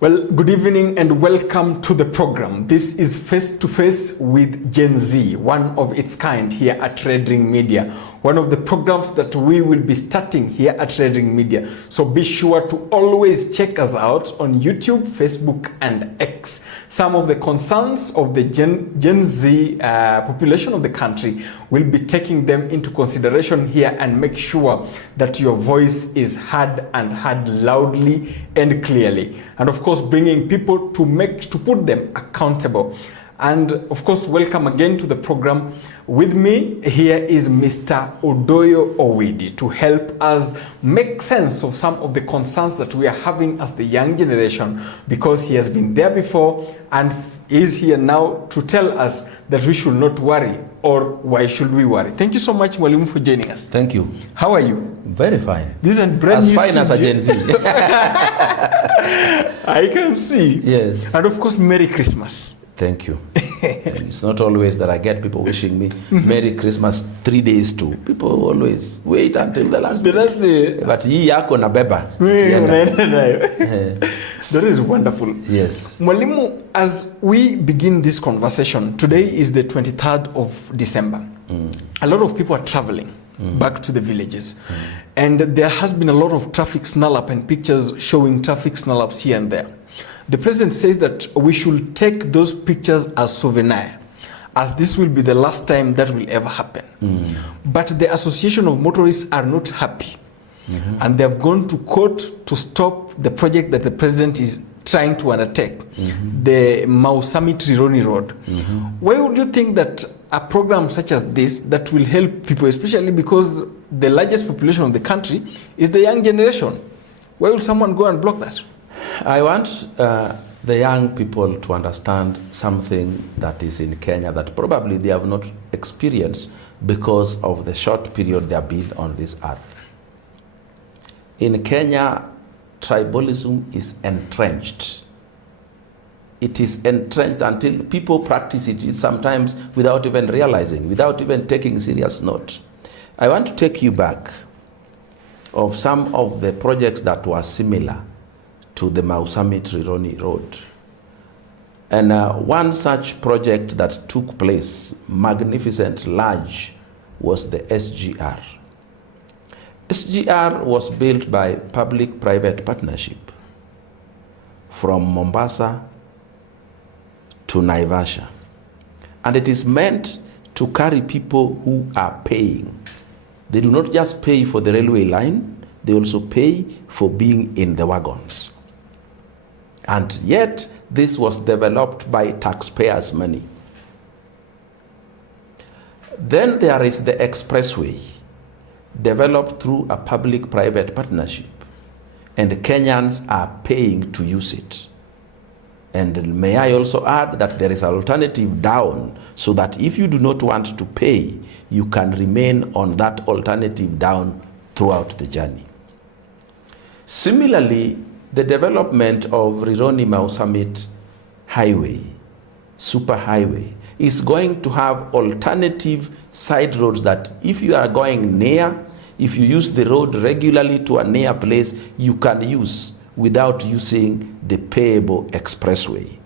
Well, good evening and welcome to the program. This is Face to Face with Gen Z, one of its kind here at Red Ring Media. One of the programs that we will be starting here at Red Ring Media. So be sure to always check us out on YouTube, Facebook, and X. Some of the concerns of the Gen Z population of the country, we'll be taking them into consideration here and make sure that your voice is heard and heard loudly and clearly. And of course, bringing people to put them accountable. And of course, welcome again to the program. With me here is Mr. Odoyo Owidi to help us make sense of some of the concerns that we are having as the young generation, because he has been there before and is here now to tell us that we should not worry, or why should we worry. Thank you so much, Mwalimu, for joining us. Thank you. How are you? Very fine. This is brand as new fine as a Gen Z. I can see. Yes. And of course, Merry Christmas. Thank you. It's not always that I get people wishing me Merry Christmas 3 days too. People always wait until the last day. But hii yako na beba. That is wonderful. Yes. Mwalimu, as we begin this conversation, today is the 23rd of December. A lot of people are traveling back to the villages. And there has been a lot of traffic snarl-up and pictures showing traffic snarl-ups here and there. The president says that we should take those pictures as souvenir, as this will be the last time that will ever happen. But the Association of Motorists are not happy. And they have gone to court to stop the project that the president is trying to undertake, the Mau Summit Rironi Road. Why would you think that a program such as this that will help people, especially because the largest population of the country is the young generation, why would someone go and block that? I want the young people to understand something that is in Kenya that probably they have not experienced because of the short period they have been on this earth. In Kenya, tribalism is entrenched. It is entrenched until people practice it sometimes without even realizing, without even taking serious note. I want to take you back of some of the projects that were similar to the Mau Summit Rironi Road. And one such project that took place, magnificent, large, was the SGR. SGR was built by public-private partnership from Mombasa to Naivasha. And it is meant to carry people who are paying. They do not just pay for the railway line, they also pay for being in the wagons. And yet, this was developed by taxpayers' money. Then there is the expressway, developed through a public-private partnership, and Kenyans are paying to use it. And may I also add that there is an alternative down, so that if you do not want to pay, you can remain on that alternative down throughout the journey. Similarly, the development of Rironi Mau Summit Highway, super highway, is going to have alternative side roads that if you are going near, if you use the road regularly to a near place, you can use without using the payable expressway.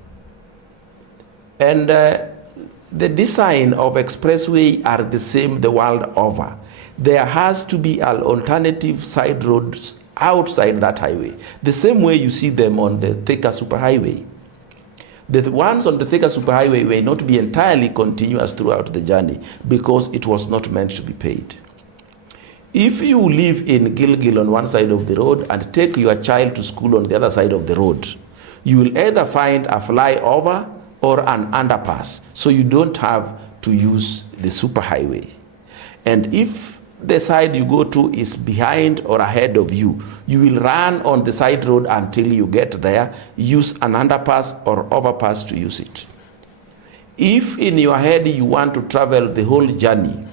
And the design of expressway are the same the world over. There has to be an alternative side roads outside that highway, the same way you see them on the Thika Superhighway. The ones on the Thika Superhighway may not be entirely continuous throughout the journey because it was not meant to be paid. If you live in Gilgil on one side of the road and take your child to school on the other side of the road, you will either find a flyover or an underpass, so you don't have to use the superhighway. And if the side you go to is behind or ahead of you, you will run on the side road until you get there, use an underpass or overpass to use it. If in your head you want to travel the whole journey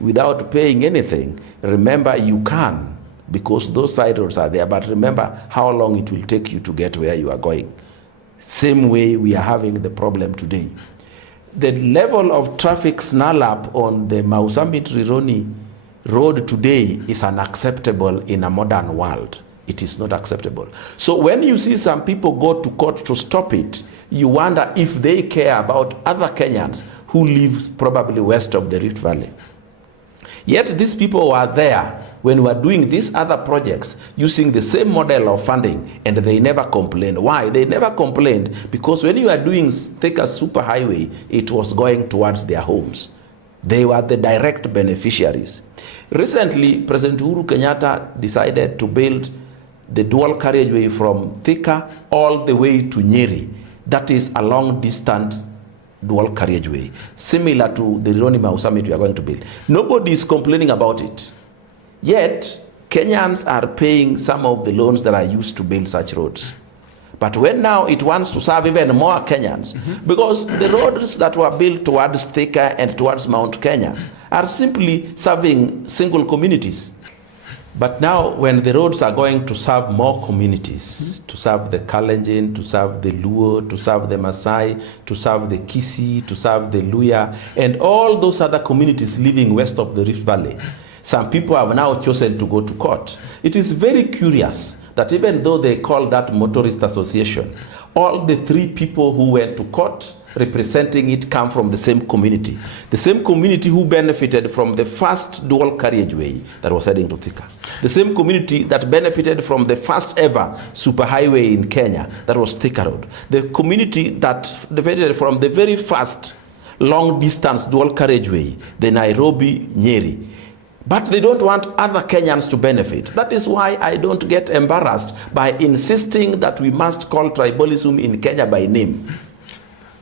without paying anything, remember you can, because those side roads are there, but remember how long it will take you to get where you are going. Same way we are having the problem today. The level of traffic snarl-up on the Mau Summit Rironi Road today is unacceptable in a modern world. it is not acceptable. So when you see some people go to court to stop it, you wonder if they care about other Kenyans who live probably west of the Rift Valley. Yet these people were there when we were doing these other projects using the same model of funding, and they never complained. Why? They never complained because when you are doing Thika superhighway, it was going towards their homes. They were the direct beneficiaries. Recently, President Uhuru Kenyatta decided to build the dual carriageway from Thika all the way to Nyeri. That is a long distance dual carriageway, similar to the Rironi Mau Summit we are going to build. Nobody is complaining about it. Yet, Kenyans are paying some of the loans that are used to build such roads. But when now it wants to serve even more Kenyans, because the roads that were built towards Thika and towards Mount Kenya are simply serving single communities. But now when the roads are going to serve more communities, to serve the Kalenjin, to serve the Luo, to serve the Maasai, to serve the Kisii, to serve the Luya, and all those other communities living west of the Rift Valley, some people have now chosen to go to court. It is very curious that even though they call that motorist association, all the three people who went to court representing it come from the same community. The same community who benefited from the first dual carriageway that was heading to Thika. The same community that benefited from the first ever superhighway in Kenya, that was Thika Road. The community that benefited from the very first long distance dual carriageway, the Nairobi-Nyeri. But they don't want other Kenyans to benefit. That is why I don't get embarrassed by insisting that we must call tribalism in Kenya by name.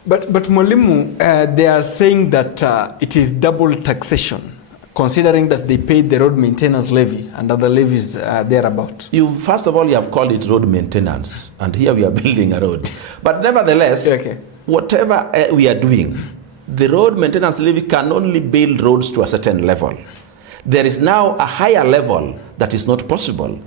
But Mwalimu, they are saying that it is double taxation, considering that they paid the road maintenance levy and other levies thereabout. First of all, you have called it road maintenance, and here we are building a road. But nevertheless, okay, whatever we are doing, the road maintenance levy can only build roads to a certain level. There is now a higher level that is not possible,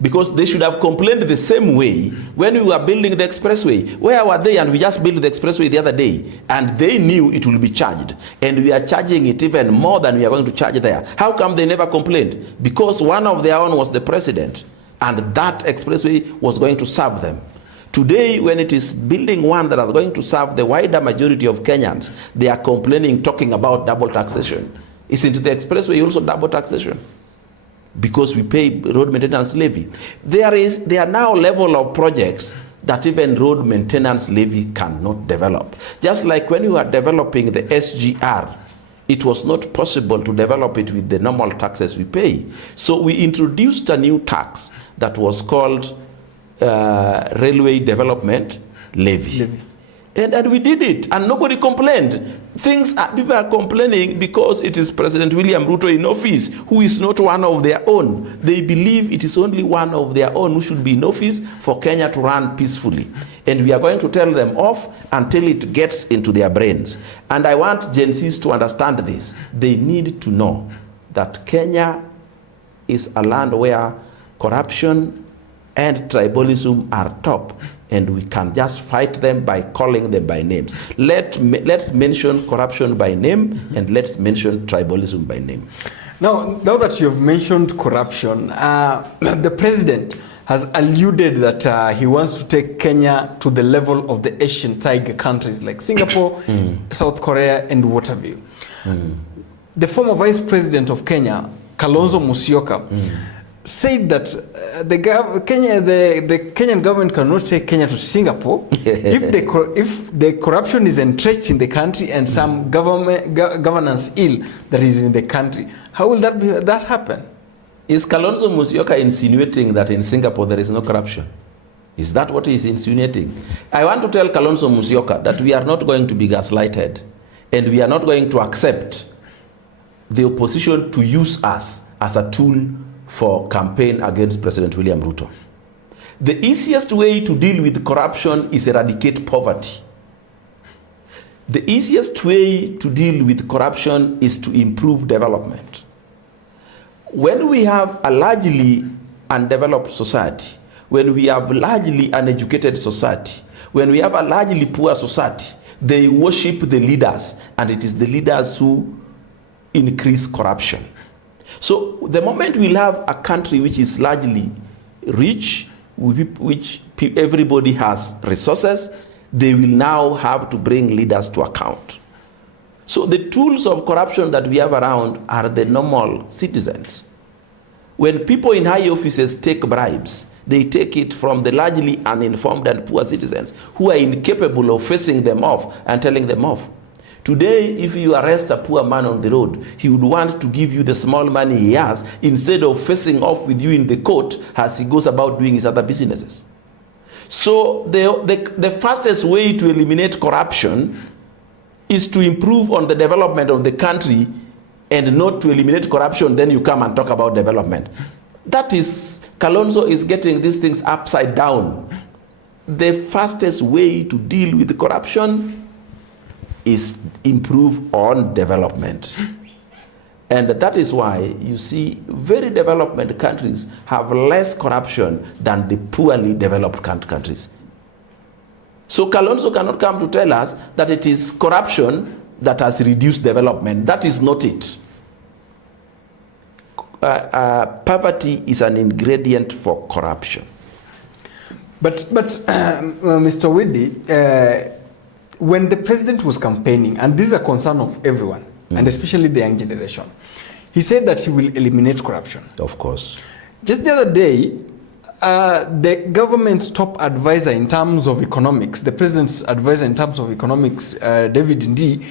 because they should have complained the same way when we were building the expressway. Where were they? And we just built the expressway the other day, and they knew it will be charged, and we are charging it even more than we are going to charge there. How come they never complained? Because one of their own was the president, and that expressway was going to serve them. Today, when it is building one that is going to serve the wider majority of Kenyans, they are complaining, talking about double taxation. Isn't the expressway also double taxation? Because we pay road maintenance levy. There are now level of projects that even road maintenance levy cannot develop. Just like when you are developing the SGR, it was not possible to develop it with the normal taxes we pay. So we introduced a new tax that was called Railway Development Levy. And we did it, and nobody complained. People are complaining because it is President William Ruto in office, who is not one of their own. They believe it is only one of their own who should be in office for Kenya to run peacefully. And we are going to tell them off until it gets into their brains. And I want Gen Zs to understand this. They need to know that Kenya is a land where corruption and tribalism are top, and we can just fight them by calling them by names. Let's mention corruption by name, and let's mention tribalism by name. Now that you've mentioned corruption, the president has alluded that he wants to take Kenya to the level of the Asian tiger countries like Singapore, South Korea, and what have you. The former vice president of Kenya, Kalonzo Musyoka, said that the Kenyan government cannot take Kenya to Singapore if the corruption is entrenched in the country and some governance ill that is in the country. How will that happen? Is Kalonzo Musyoka insinuating that in Singapore there is no corruption? Is that what he is insinuating? I want to tell Kalonzo Musyoka that we are not going to be gaslighted, and we are not going to accept the opposition to use us as a tool for campaign against President William Ruto. The easiest way to deal with corruption is eradicate poverty. The easiest way to deal with corruption is to improve development. When we have a largely undeveloped society, when we have largely uneducated society, when we have a largely poor society, they worship the leaders, and it is the leaders who increase corruption. So the moment we'll have a country which is largely rich, everybody has resources, they will now have to bring leaders to account. So the tools of corruption that we have around are the normal citizens. When people in high offices take bribes, they take it from the largely uninformed and poor citizens who are incapable of facing them off and telling them off. Today, if you arrest a poor man on the road, he would want to give you the small money he has instead of facing off with you in the court as he goes about doing his other businesses. So the fastest way to eliminate corruption is to improve on the development of the country and not to eliminate corruption, then you come and talk about development. That is, Kalonzo is getting these things upside down. The fastest way to deal with the corruption is improve on development. And that is why you see very developed countries have less corruption than the poorly developed countries. So Kalonzo cannot come to tell us that it is corruption that has reduced development. That is not it. Poverty is an ingredient for corruption. But Mr. Widdy, when the president was campaigning, and this is a concern of everyone, and especially the young generation, he said that he will eliminate corruption. Of course. Just the other day, the government's top advisor in terms of economics, the president's advisor in terms of economics, David Ndii,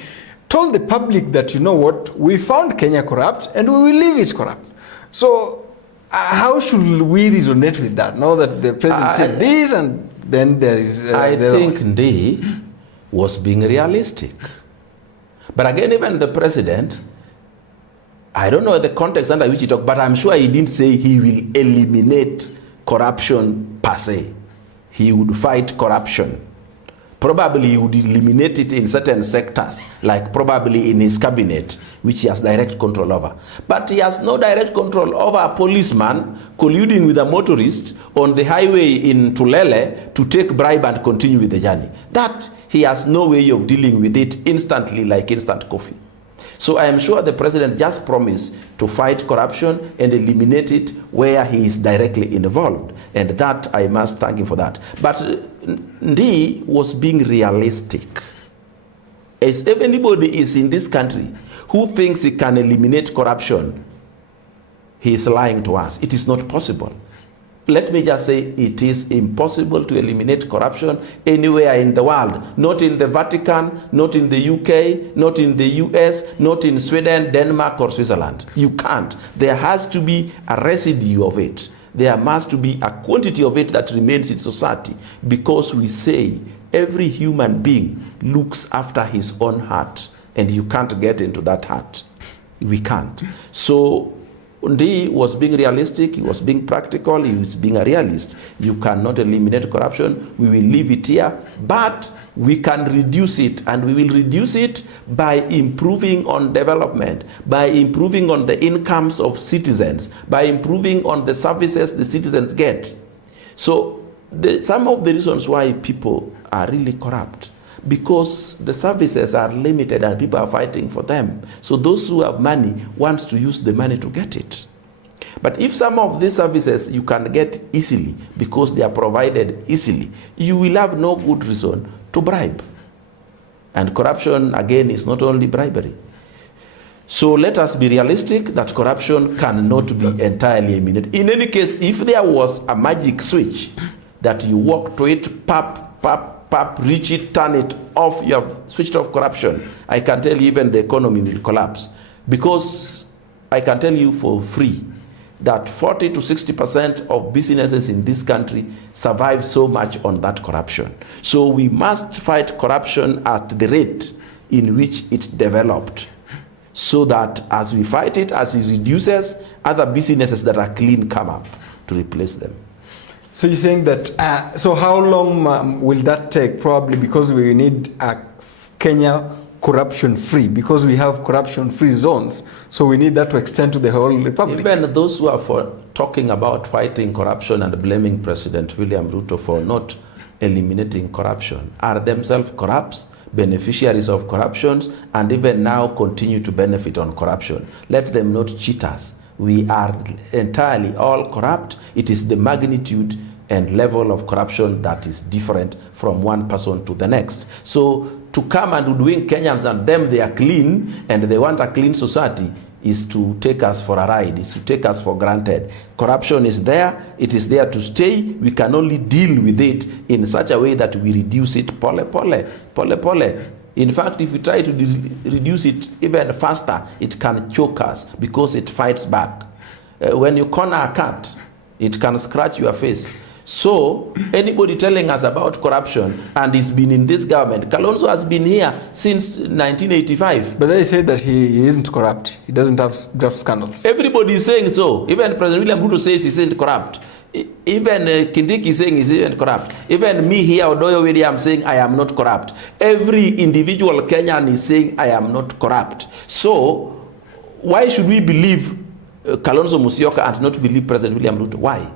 told the public that, you know what, we found Kenya corrupt and we will leave it corrupt. So how should we resonate with that now that the president said this and then there is... I think Ndii was being realistic. But again, even the president, I don't know the context under which he talked, but I'm sure he didn't say he will eliminate corruption per se. He would fight corruption. Probably he would eliminate it in certain sectors, like probably in his cabinet, which he has direct control over. But he has no direct control over a policeman colluding with a motorist on the highway in Tulele to take bribe and continue with the journey. That he has no way of dealing with it instantly, like instant coffee. So I am sure the president just promised to fight corruption and eliminate it where he is directly involved. And that, I must thank him for that. But Ndii was being realistic. As if anybody is in this country who thinks he can eliminate corruption, he is lying to us. It is not possible. Let me just say it is impossible to eliminate corruption anywhere in the world. Not in the Vatican, not in the UK, not in the US, not in Sweden, Denmark, or Switzerland. You can't. There has to be a residue of it. There must be a quantity of it that remains in society, because we say every human being looks after his own heart, and you can't get into that heart. We can't. So Ndii was being realistic, he was being practical, he was being a realist. You cannot eliminate corruption, we will leave it here, but we can reduce it, and we will reduce it by improving on development, by improving on the incomes of citizens, by improving on the services the citizens get. So some of the reasons why people are really corrupt, because the services are limited and people are fighting for them. So those who have money want to use the money to get it. But if some of these services you can get easily because they are provided easily, you will have no good reason to bribe. And corruption, again, is not only bribery. So let us be realistic that corruption cannot be entirely eliminated. In any case, if there was a magic switch that you walk to it, reach it, turn it off, you have switched off corruption, I can tell you even the economy will collapse. Because I can tell you for free that 40 to 60% of businesses in this country survive so much on that corruption. So we must fight corruption at the rate in which it developed, so that as we fight it, as it reduces, other businesses that are clean come up to replace them. So you're saying that, so how long will that take? Probably because we need a Kenya corruption-free, because we have corruption-free zones. So we need that to extend to the whole republic. Even those who are talking about fighting corruption and blaming President William Ruto for not eliminating corruption are themselves corrupt, beneficiaries of corruptions, and even now continue to benefit on corruption. Let them not cheat us we are entirely all corrupt. It is the magnitude and level of corruption that is different from one person to the next. So to come and doing Kenyans and them they are clean and they want a clean society is to take us for a ride, is to take us for granted. Corruption is there, it is there to stay. We can only deal with it in such a way that we reduce it pole pole. In fact, if we try to reduce it even faster, it can choke us because it fights back. When you corner a cat, it can scratch your face. So anybody telling us about corruption and he's been in this government, Kalonzo has been here since 1985. But they say that he isn't corrupt. He doesn't have graft scandals. Everybody is saying so. Even President William Ruto says he isn't corrupt. Even Kindiki is saying he isn't corrupt. Even me here, Odoyo William, saying I am not corrupt. Every individual Kenyan is saying I am not corrupt. So why should we believe Kalonzo Musyoka and not believe President William Ruto? Why?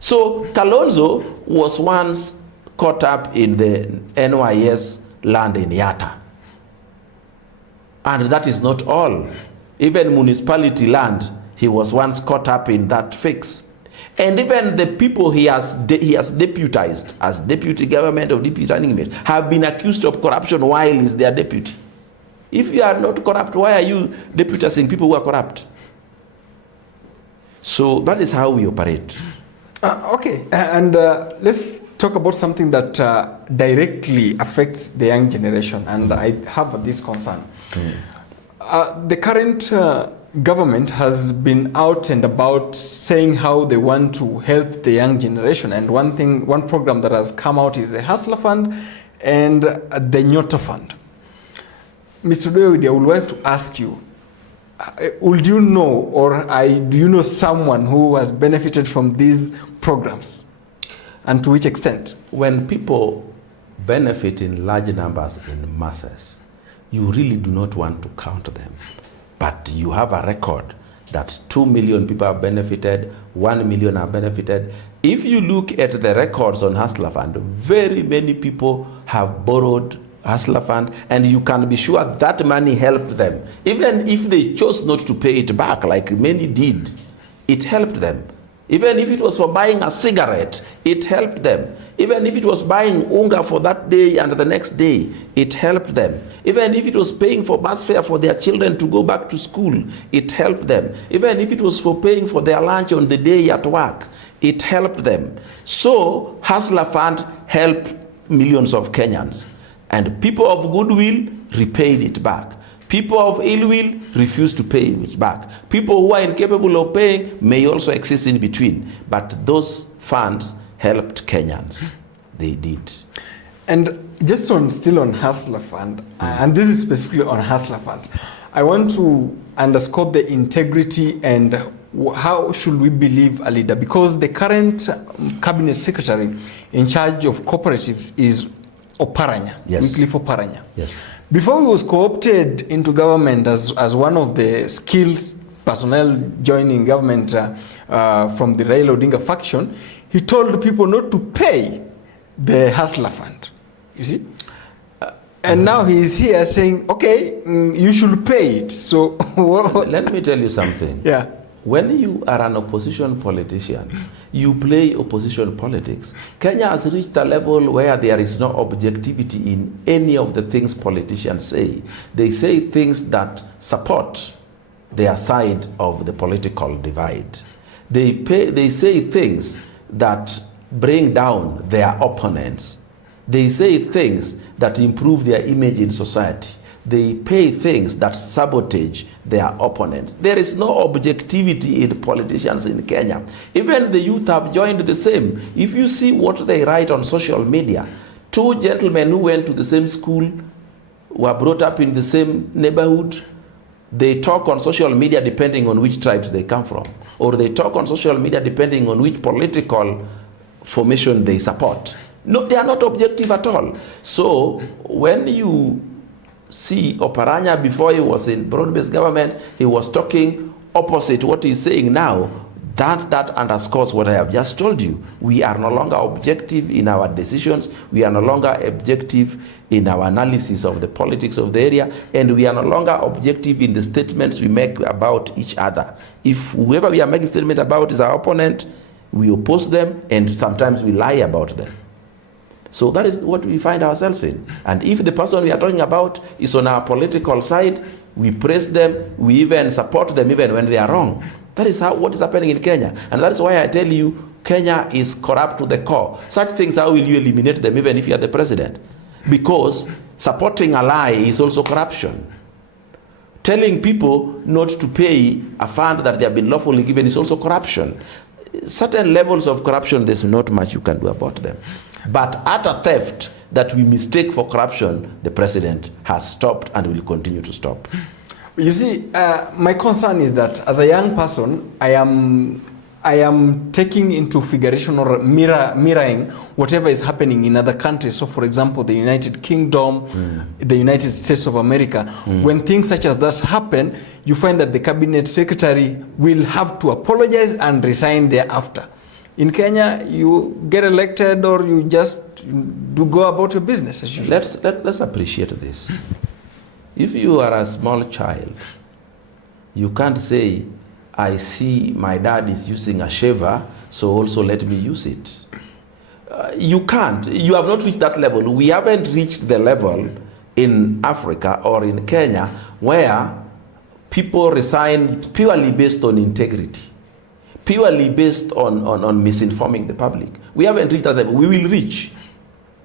So Kalonzo was once caught up in the NYS land in Yatta. And that is not all. Even municipality land, he was once caught up in that fix. And even the people he has deputized as deputy government or deputy running mate have been accused of corruption while he's their deputy. If you are not corrupt, why are you deputizing people who are corrupt? So that is how we operate. Okay, and let's talk about something that directly affects the young generation, and I have this concern. The current government has been out and about saying how they want to help the young generation, and one program that has come out is the Hustler Fund and the Nyota Fund. Mr. David, I would like to ask you, would you know, or do you know someone who has benefited from these programs, and to which extent? When people benefit in large numbers, in masses, you really do not want to count them. But you have a record that 2 million people have benefited, 1 million have benefited. If you look at the records on Hustler Fund, very many people have borrowed Hustler Fund, and you can be sure that money helped them. Even if they chose not to pay it back, like many did, it helped them. Even if it was for buying a cigarette, it helped them. Even if it was buying unga for that day and the next day, it helped them. Even if it was paying for bus fare for their children to go back to school, it helped them. Even if it was for paying for their lunch on the day at work, it helped them. So Hustler Fund helped millions of Kenyans. And people of goodwill repaid it back. People of ill will refuse to pay it back. People who are incapable of paying may also exist in between. But those funds helped Kenyans. They did. And just still on Hustler Fund, and this is specifically on Hustler Fund, I want to underscore the integrity and how should we believe a leader, because the current cabinet secretary in charge of cooperatives is Oparanya, yes. Wycliffe Oparanya. Yes. Before he was co-opted into government as one of the skills personnel joining government from the Raila Odinga faction, he told people not to pay the Hustler Fund, you see? And now he is here saying, okay, you should pay it. So let me tell you something. Yeah. When you are an opposition politician, you play opposition politics. Kenya has reached a level where there is no objectivity in any of the things politicians say. They say things that support their side of the political divide. They say things that bring down their opponents. They say things that improve their image in society. They pay things that sabotage their opponents. There is no objectivity in politicians in Kenya. Even the youth have joined the same. If you see what they write on social media, two gentlemen who went to the same school, were brought up in the same neighborhood, they talk on social media depending on which tribes they come from, or they talk on social media depending on which political formation they support. No, they are not objective at all. So when you see Oparanya, before he was in broad-based government, he was talking opposite what he's saying now. That underscores what I have just told you. We are no longer objective in our decisions. We are no longer objective in our analysis of the politics of the area, and we are no longer objective in the statements we make about each other. If whoever we are making statement about is our opponent, we oppose them, and sometimes we lie about them. So that is what we find ourselves in. And if the person we are talking about is on our political side, we praise them, we even support them even when they are wrong. That is what is happening in Kenya. And that is why I tell you, Kenya is corrupt to the core. Such things, how will you eliminate them even if you are the president? Because supporting a lie is also corruption. Telling people not to pay a fund that they have been lawfully given is also corruption. Certain levels of corruption, there's not much you can do about them. But utter theft that we mistake for corruption, the president has stopped and will continue to stop. You see, my concern is that as a young person, I am taking into figuration or mirroring whatever is happening in other countries. So, for example, the United Kingdom, the United States of America. When things such as that happen, you find that the cabinet secretary will have to apologize and resign thereafter. In Kenya, you get elected or you just do go about your business as usual. Let's appreciate this. If you are a small child, you can't say, I see my dad is using a shaver, so also let me use it. You can't. You have not reached that level. We haven't reached the level in Africa or in Kenya where people resign purely based on integrity, purely based on misinforming the public. We haven't reached that level. We will reach.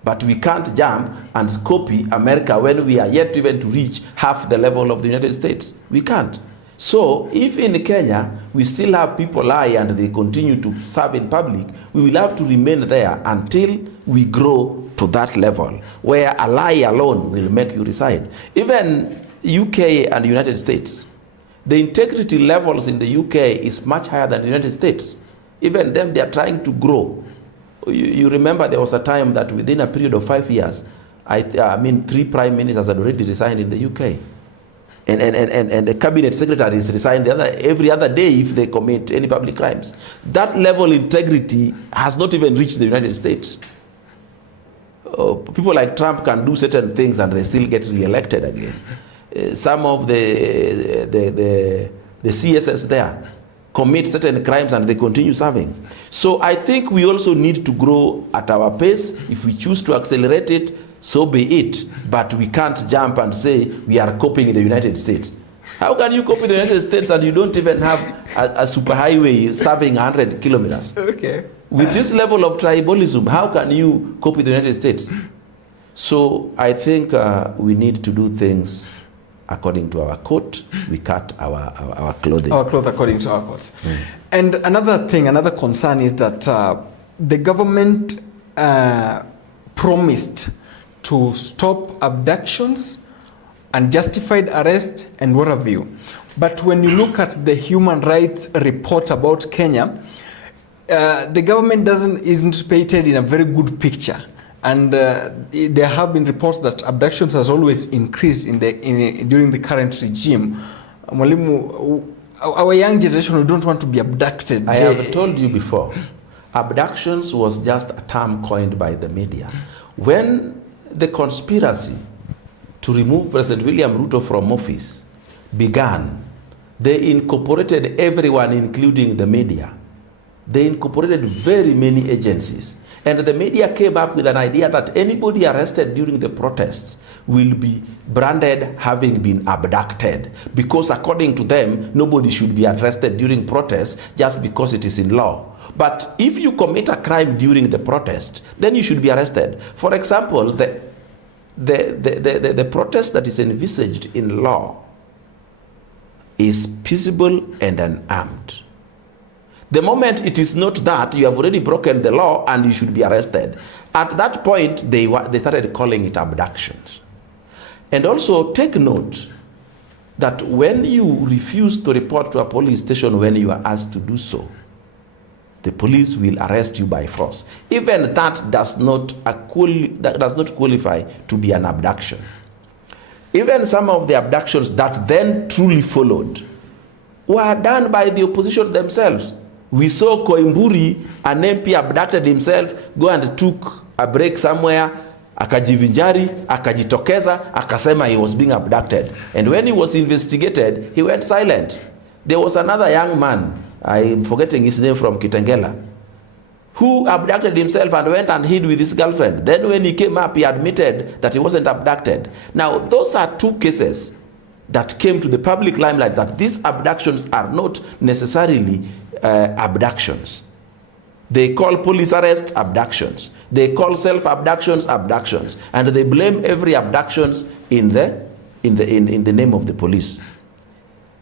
But we can't jump and copy America when we are yet even to reach half the level of the United States. We can't. So if in Kenya we still have people lie and they continue to serve in public, we will have to remain there until we grow to that level where a lie alone will make you resign. Even UK and the United States, the integrity levels in the UK is much higher than the United States. Even them, they are trying to grow. You remember there was a time that within a period of 5 years, I mean 3 prime ministers had already resigned in the UK. And the cabinet secretaries resigned every other day if they commit any public crimes. That level of integrity has not even reached the United States. People like Trump can do certain things and they still get re-elected again. Some of the CSS there commit certain crimes and they continue serving. So I think we also need to grow at our pace. If we choose to accelerate it, so be it. But we can't jump and say we are copying the United States. How can you copy the United States and you don't even have a superhighway serving 100 kilometers? Okay. With this level of tribalism, how can you copy the United States? So I think we need to do things according to our coat. We cut our clothing. Our clothes according to our coats. And another concern is that the government promised to stop abductions, unjustified arrest, and what have you. But when you look at the human rights report about Kenya, the government isn't painted in a very good picture. And there have been reports that abductions has always increased during the current regime. Mwalimu, our young generation, we don't want to be abducted. I have told you before, abductions was just a term coined by the media. When the conspiracy to remove President William Ruto from office began, they incorporated everyone, including the media. They incorporated very many agencies. And the media came up with an idea that anybody arrested during the protests will be branded having been abducted. Because according to them, nobody should be arrested during protests just because it is in law. But if you commit a crime during the protest, then you should be arrested. For example, the protest that is envisaged in law is peaceable and unarmed. The moment it is not that, you have already broken the law and you should be arrested. At that point, they started calling it abductions. And also take note that when you refuse to report to a police station when you are asked to do so, the police will arrest you by force. Even that does not qualify to be an abduction. Even some of the abductions that then truly followed were done by the opposition themselves. We saw Koimburi, an MP abducted himself, go and took a break somewhere, akajivinjari, akajitokeza, akasema he was being abducted. And when he was investigated, he went silent. There was another young man, I'm forgetting his name, from Kitengela, who abducted himself and went and hid with his girlfriend. Then when he came up, he admitted that he wasn't abducted. Now, those are two cases that came to the public limelight, that these abductions are not necessarily abductions. They call police arrests abductions. They call self-abductions abductions. And they blame every abductions in the name of the police.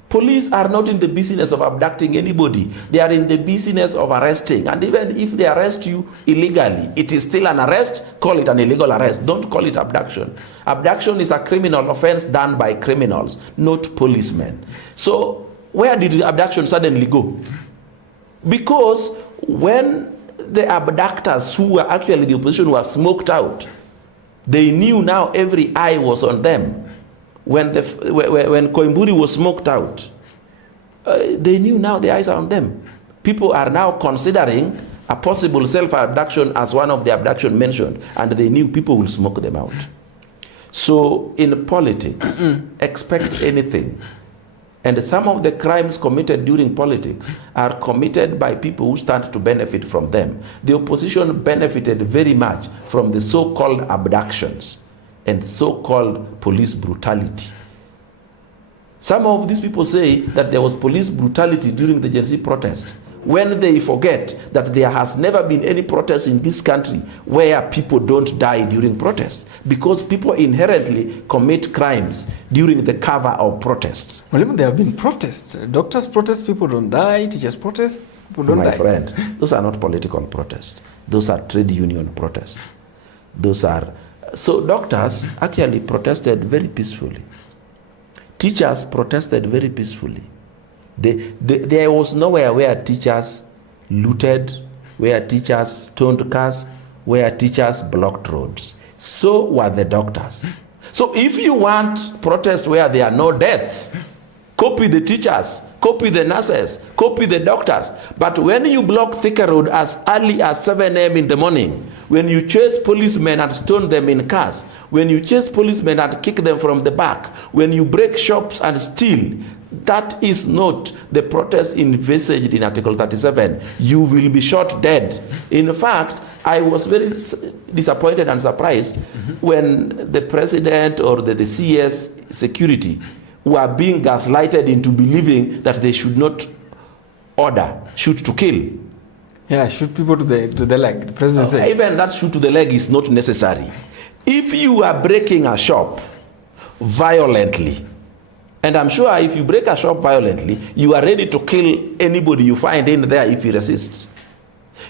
Police are not in the business of abducting anybody. They are in the business of arresting. And even if they arrest you illegally, it is still an arrest. Call it an illegal arrest. Don't call it abduction. Abduction is a criminal offense done by criminals, not policemen. So where did the abduction suddenly go? Because when the abductors, who were actually the opposition, were smoked out, they knew now every eye was on them. When Koimburi was smoked out, they knew now the eyes are on them. People are now considering a possible self-abduction as one of the abduction mentioned, and they knew people will smoke them out. So in politics, expect anything. And some of the crimes committed during politics are committed by people who stand to benefit from them. The opposition benefited very much from the so-called abductions and so-called police brutality. Some of these people say that there was police brutality during the Gen Z protest, when they forget that there has never been any protest in this country where people don't die during protests, because people inherently commit crimes during the cover of protests. Well, even there have been protests. Doctors protest, people don't die. Teachers protest, people don't die. My friend, those are not political protests. Those are trade union protests. Those are... So doctors actually protested very peacefully. Teachers protested very peacefully. There was nowhere where teachers looted, where teachers stoned cars, where teachers blocked roads. So were the doctors. So if you want protest where there are no deaths, copy the teachers, copy the nurses, copy the doctors. But when you block Thika Road as early as 7 a.m. in the morning, when you chase policemen and stone them in cars, when you chase policemen and kick them from the back, when you break shops and steal, that is not the protest envisaged in Article 37. You will be shot dead. In fact, I was very disappointed and surprised when the president or the CS security were being gaslighted into believing that they should not order shoot to kill. Yeah, shoot people to the leg. The president said. Even that shoot to the leg is not necessary. If you are breaking a shop violently, and I'm sure if you break a shop violently, you are ready to kill anybody you find in there if he resists.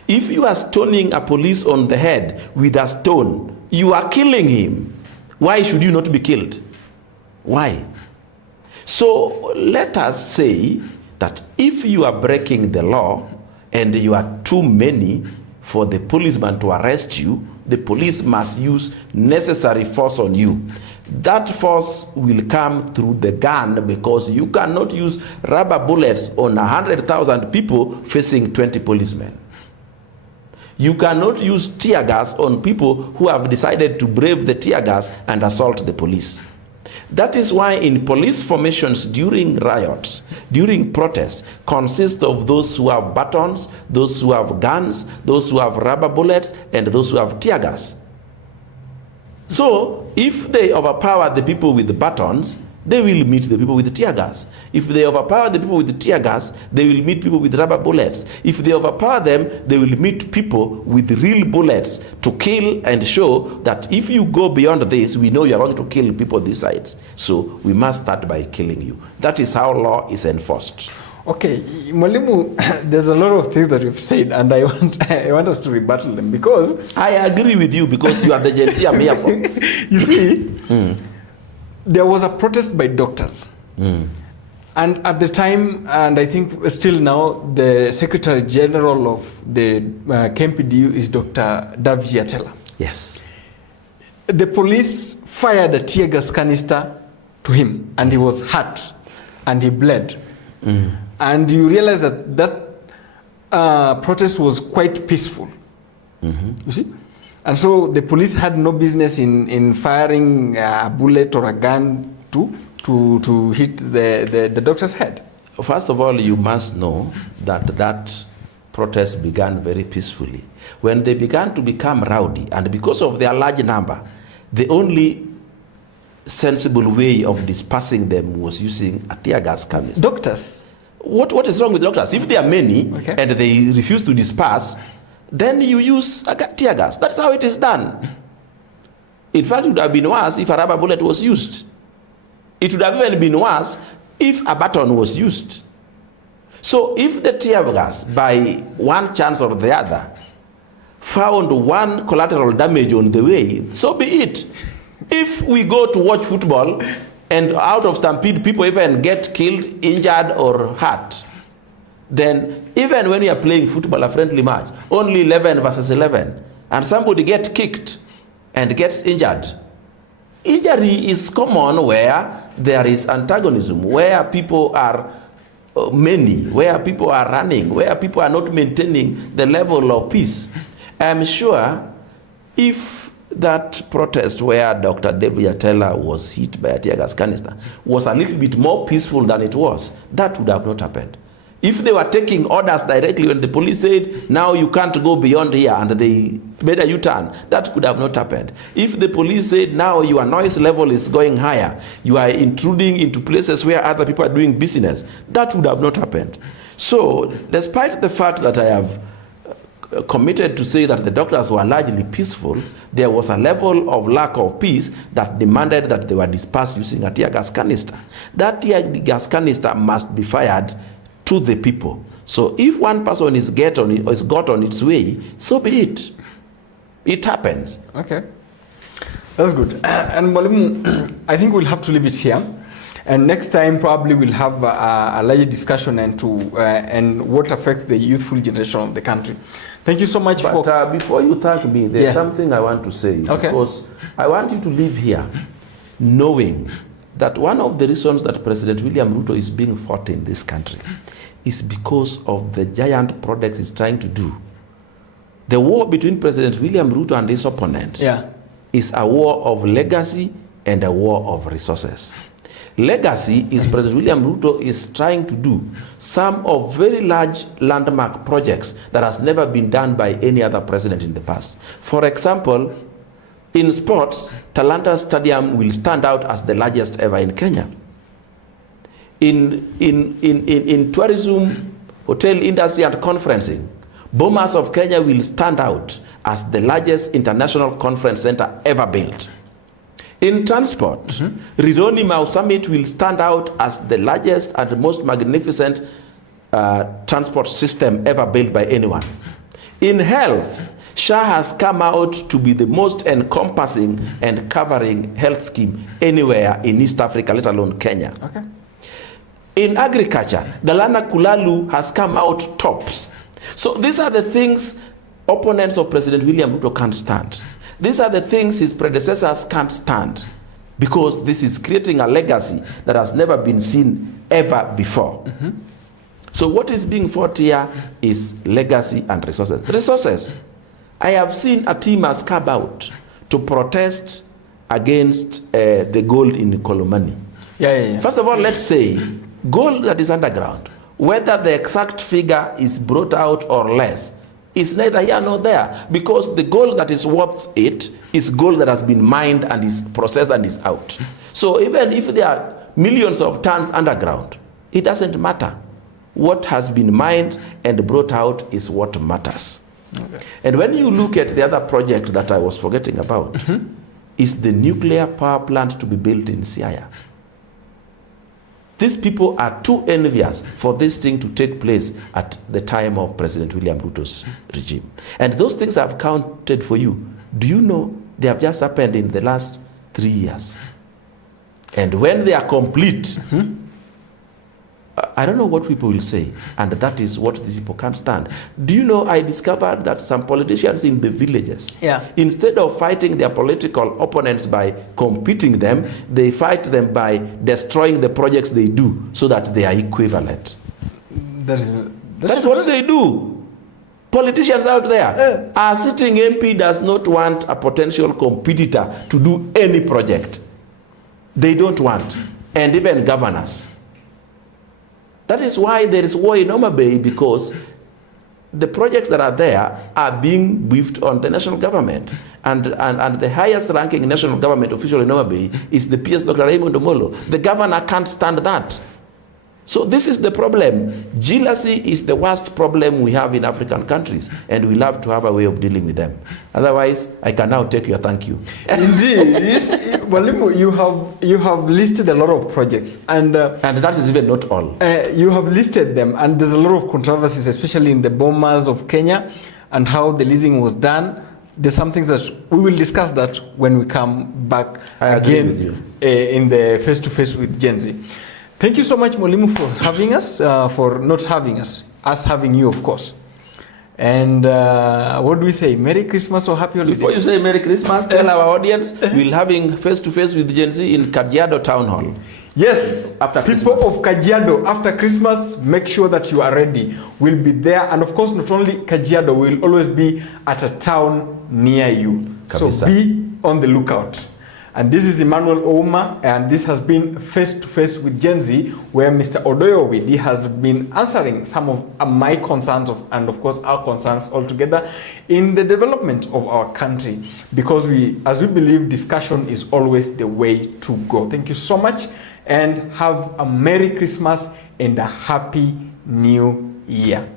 If you are stoning a police on the head with a stone, you are killing him. Why should you not be killed? Why? So let us say that if you are breaking the law and you are too many for the policeman to arrest you, the police must use necessary force on you. That force will come through the gun, because you cannot use rubber bullets on 100,000 people facing 20 policemen. You cannot use tear gas on people who have decided to brave the tear gas and assault the police. That is why in police formations during riots, during protests, consist of those who have batons, those who have guns, those who have rubber bullets, and those who have tear gas. So if they overpower the people with the batons, they will meet the people with the tear gas. If they overpower the people with the tear gas, they will meet people with rubber bullets. If they overpower them, they will meet people with real bullets to kill and show that if you go beyond this, we know you are going to kill people this side. So we must start by killing you. That is how law is enforced. Okay, Mwalimu, there's a lot of things that you've said, and I want us to rebuttal them, because I agree with you, because you are the Gen Z I'm here for. You see, there was a protest by doctors. And at the time, and I think still now, the Secretary General of the KMPDU is Dr. Davji Atela. Yes. The police fired a tear gas canister to him, and he was hurt, and he bled. And you realize that protest was quite peaceful. You see? And so the police had no business in firing a bullet or a gun to hit the doctor's head. First of all, you must know that protest began very peacefully. When they began to become rowdy, and because of their large number, the only sensible way of dispersing them was using a tear gas canister. Doctors? What is wrong with doctors? If there are many, okay, and they refuse to disperse, then you use a tear gas. That's how it is done. In fact, it would have been worse if a rubber bullet was used. It would have even been worse if a baton was used. So if the tear gas, by one chance or the other, found one collateral damage on the way, so be it. If we go to watch football and out of stampede people even get killed, injured or hurt, then even when you are playing football, a friendly match, only 11 versus 11, and somebody gets kicked and gets injured, injury is common where there is antagonism, where people are many, where people are running, where people are not maintaining the level of peace. I'm sure if that protest where Dr. David Yatela was hit by a tear gas canister was a little bit more peaceful than it was, that would have not happened. If they were taking orders directly when the police said, now you can't go beyond here, and they made a U-turn, that could have not happened. If the police said, now your noise level is going higher, you are intruding into places where other people are doing business, that would have not happened. So, despite the fact that I have committed to say that the doctors were largely peaceful, there was a level of lack of peace that demanded that they were dispersed using a tear gas canister. That tear gas canister must be fired to the people. So if one person is got on its way, so be it. It happens. Okay, that's good. And Mwalimu, I think we'll have to leave it here. And next time probably we'll have a larger discussion and what affects the youthful generation of the country. Thank you so much. But before you thank me, there's something I want to say. Okay. Because I want you to live here knowing that one of the reasons that President William Ruto is being fought in this country is because of the giant projects he's trying to do. The war between President William Ruto and his opponents is a war of legacy and a war of resources. Legacy is President William Ruto is trying to do some of very large landmark projects that has never been done by any other president in the past. For example, in sports, Talanta Stadium will stand out as the largest ever in Kenya. In tourism, hotel industry and conferencing, Bomas of Kenya will stand out as the largest international conference center ever built. In transport, Rironi Mau Summit will stand out as the largest and most magnificent transport system ever built by anyone. In health, SHA has come out to be the most encompassing and covering health scheme anywhere in East Africa, let alone Kenya. Okay. In agriculture, Galana Kulalu has come out tops. So these are the things opponents of President William Ruto can't stand. These are the things his predecessors can't stand, because this is creating a legacy that has never been seen ever before. So what is being fought here is legacy and resources. Resources. I have seen a team has come out to protest against the gold in Kolomani. First of all, let's say gold that is underground, whether the exact figure is brought out or less, is neither here nor there, because the gold that is worth it is gold that has been mined and is processed and is out. So even if there are millions of tons underground, it doesn't matter. What has been mined and brought out is what matters. Okay. And when you look at the other project that I was forgetting about, is the nuclear power plant to be built in Siaya. These people are too envious for this thing to take place at the time of President William Ruto's regime. And those things have counted for you. Do you know they have just happened in the last 3 years? And when they are complete, I don't know what people will say, and that is what these people can't stand. Do you know, I discovered that some politicians in the villages, instead of fighting their political opponents by competing them, they fight them by destroying the projects they do so that they are equivalent. That is what they do. Politicians out there, our sitting MP does not want a potential competitor to do any project. They don't want. And even governors. That is why there is war in Homa Bay, because the projects that are there are being briefed on the national government. And the highest ranking national government official in Homa Bay is the PS Dr. Raymond Omolo. The governor can't stand that. So this is the problem. Jealousy is the worst problem we have in African countries, and we'll have to have a way of dealing with them. Otherwise, I can now take your thank you. Indeed. Mwalimu, you have listed a lot of projects, and that is even not all. You have listed them, and there's a lot of controversies, especially in the Bomas of Kenya, and how the leasing was done. There's some things that we will discuss that when we come back again in the face-to-face with Gen Z. Thank you so much, Mwalimu, for having us, for not having us having you, of course. And what do we say? Merry Christmas or Happy Holidays? Before you say Merry Christmas, tell our audience we'll having face-to-face with Gen Z in Kajiado Town Hall. Yes, after people Christmas. Of Kajiado, after Christmas, make sure that you are ready. We'll be there. And of course, not only Kajiado, we'll always be at a town near you. Kabisa. So be on the lookout. And this is Emmanuel Ouma, and this has been Face to Face with Gen Z, where Mr. Odoyo Widi has been answering some of my concerns and of course our concerns altogether in the development of our country, because as we believe, discussion is always the way to go. Thank you so much, and have a Merry Christmas and a Happy New Year.